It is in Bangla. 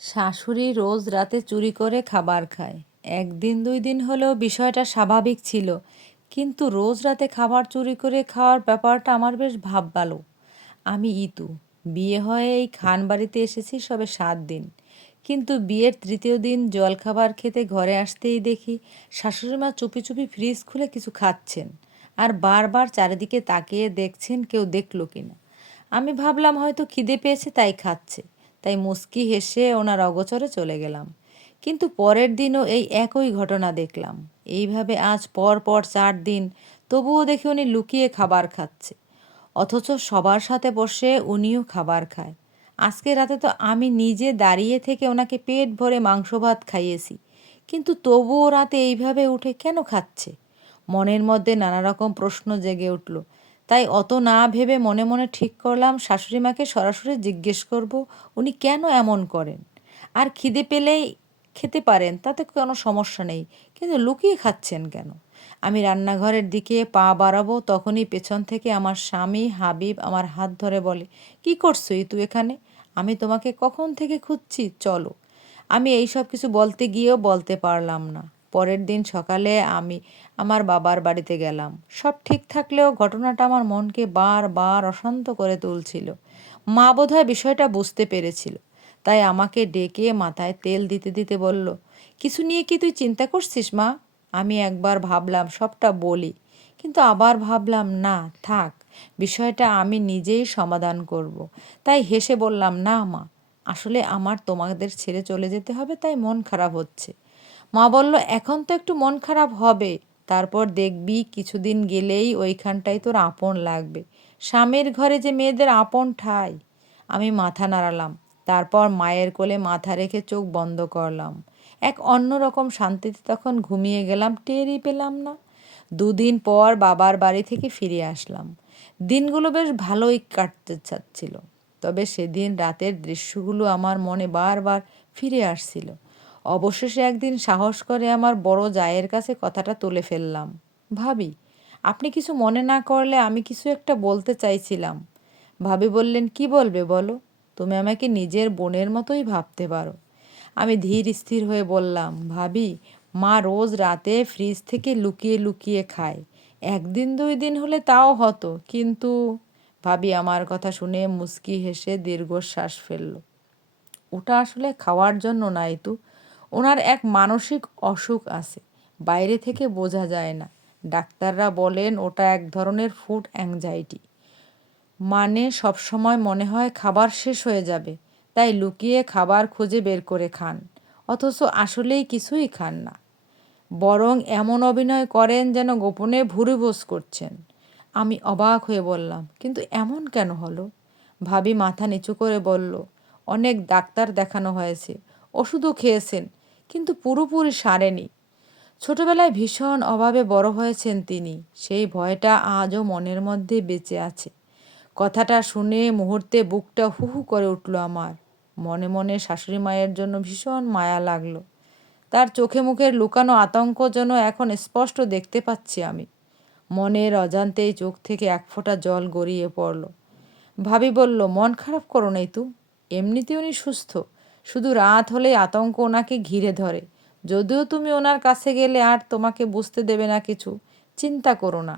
শাশুড়ি রোজ রাতে চুরি করে খাবার খায়। একদিন দুই দিন হলেও বিষয়টা স্বাভাবিক ছিল, কিন্তু রোজ রাতে খাবার চুরি করে খাওয়ার ব্যাপারটা আমার বেশ ভাববালো। আমি ইতু, বিয়ে হয়ে এই খান বাড়িতে এসেছি সবে 7 দিন, কিন্তু বিয়ের তৃতীয় দিন জলখাবার খেতে ঘরে আসতেই দেখি শাশুড়িমা চুপি চুপি ফ্রিজ খুলে কিছু খাচ্ছেন আর বারবার চারিদিকে তাকিয়ে দেখছেন কেউ দেখলো কিনা। আমি ভাবলাম হয়তো খিদে পেয়েছে তাই খাচ্ছে, তাই মুচকি হেসে ওনার অগোচরে চলে গেলাম। কিন্তু পরের দিনও এই একই ঘটনা দেখলাম। এইভাবে আজ পর পর 4 দিন, তবুও দেখি উনি লুকিয়ে খাবার খাচ্ছে, অথচ সবার সাথে বসে উনিও খাবার খায়। আজকে রাতে তো আমি নিজে দাঁড়িয়ে থেকে ওনাকে পেট ভরে মাংস ভাত খাইয়েছি, কিন্তু তবুও রাতে এইভাবে উঠে কেন খাচ্ছে? মনের মধ্যে নানা রকম প্রশ্ন জেগে উঠল। তাই অত না ভেবে মনে মনে ঠিক করলাম শাশুড়িমাকে সরাসরি জিজ্ঞেস করব উনি কেন এমন করেন। আর খিদে পেলেই খেতে পারেন, তাতে কোনো সমস্যা নেই, কিন্তু লুকিয়ে খাচ্ছেন কেন? আমি রান্নাঘরের দিকে পা বাড়াবো, তখনই পেছন থেকে আমার স্বামী হাবিব আমার হাত ধরে বলে, কি করছো তুই এখানে? আমি তোমাকে কখন থেকে খুঁজছি, চলো। আমি এই সব কিছু বলতে গিয়েও বলতে পারলাম না। পরের দিন সকালে আমি আমার বাবার বাড়িতে গেলাম। সব ঠিক থাকলেও ঘটনাটা আমার মনকে বারবার অশান্ত করে তুলছিল। মা বোধহয় বিষয়টা বুঝতে পেরেছিল, তাই আমাকে ডেকে মাথায় তেল দিতে দিতে বলল, কিছু নিয়ে কি তুই চিন্তা করছিস মা? আমি একবার ভাবলাম সবটা বলি, কিন্তু আবার ভাবলাম না, থাক, বিষয়টা আমি নিজেই সমাধান করব। তাই হেসে বললাম, না মা, আসলে আমার তোমাদের ছেড়ে চলে যেতে হবে, তাই মন খারাপ হচ্ছে। মা বলল, এখন তো একটু মন খারাপ হবে, তারপর দেখবি কিছুদিন গেলেই ওইখানটাই তোর আপন লাগবে। স্বামীর ঘরে যে মেয়েদের আপন ঠাঁই। আমি মাথা নাড়ালাম, তারপর মায়ের কোলে মাথা রেখে চোখ বন্ধ করলাম। এক অন্যরকম শান্তিতে তখন ঘুমিয়ে গেলাম, টেরই পেলাম না। 2 দিন পর বাবার বাড়ি থেকে ফিরে আসলাম। দিনগুলো বেশ ভালোই কাটতে চাচ্ছিল, তবে সেদিন রাতের দৃশ্যগুলো আমার মনে বারবার ফিরে আসছিল। অবশেষে একদিন সাহস করে আমার বড় জায়ের কাছে কথাটা তুলে ফেললাম, ভাবি, আপনি কিছু মনে না করলে আমি কিছু একটা বলতে চাইছিলাম। ভাবি বললেন, কি বলবে বলো, তুমি আমাকে নিজের বোনের মতোই ভাবতে পারো। আমি ধীর স্থির হয়ে বললাম, ভাবি, মা রোজ রাতে ফ্রিজ থেকে লুকিয়ে লুকিয়ে খায়। একদিন দুই দিন হলে তাও হতো, কিন্তু... ভাবি আমার কথা শুনে মুচকি হেসে দীর্ঘশ্বাস ফেলল। ওটা আসলে খাওয়ার জন্য নয় তো, ওনার এক মানসিক অসুখ আছে, বাইরে থেকে বোঝা যায় না। ডাক্তাররা বলেন ওটা এক ধরনের ফুড অ্যাংজাইটি, মানে সবসময় মনে হয় খাবার শেষ হয়ে যাবে, তাই লুকিয়ে খাবার খুঁজে বের করে খান, অথচ আসলেই কিছুই খান না, বরং এমন অভিনয় করেন যেন গোপনে ভুরুভোজ করছেন। আমি অবাক হয়ে বললাম, কিন্তু এমন কেন হলো? ভাবি মাথা নিচু করে বলল, অনেক ডাক্তার দেখানো হয়েছে, ওষুধও খেয়েছেন, কিন্তু পুরোপুরি সারেনি। ছোটবেলায় ভীষণ অভাবে বড় হয়েছেন তিনি, সেই ভয়টা আজও মনের মধ্যে বেঁচে আছে। কথাটা শুনে মুহূর্তে বুকটা হু হু করে উঠল আমার। মনে মনে শাশুড়ি মায়ের জন্য ভীষণ মায়া লাগলো। তার চোখে মুখের লুকানো আতঙ্ক যেন এখন স্পষ্ট দেখতে পাচ্ছি আমি। মনের অজান্তেই চোখ থেকে এক ফোঁটা জল গড়িয়ে পড়ল। ভাবি বলল, মন খারাপ করো নাই তু, এমনিতে উনি সুস্থ, শুধু রাত হলেই আতঙ্ক ওনাকে ঘিরে ধরে। যদিও তুমি ওনার কাছে গেলে আর তোমাকে বুঝতে দেবে না কিছু, চিন্তা করো না।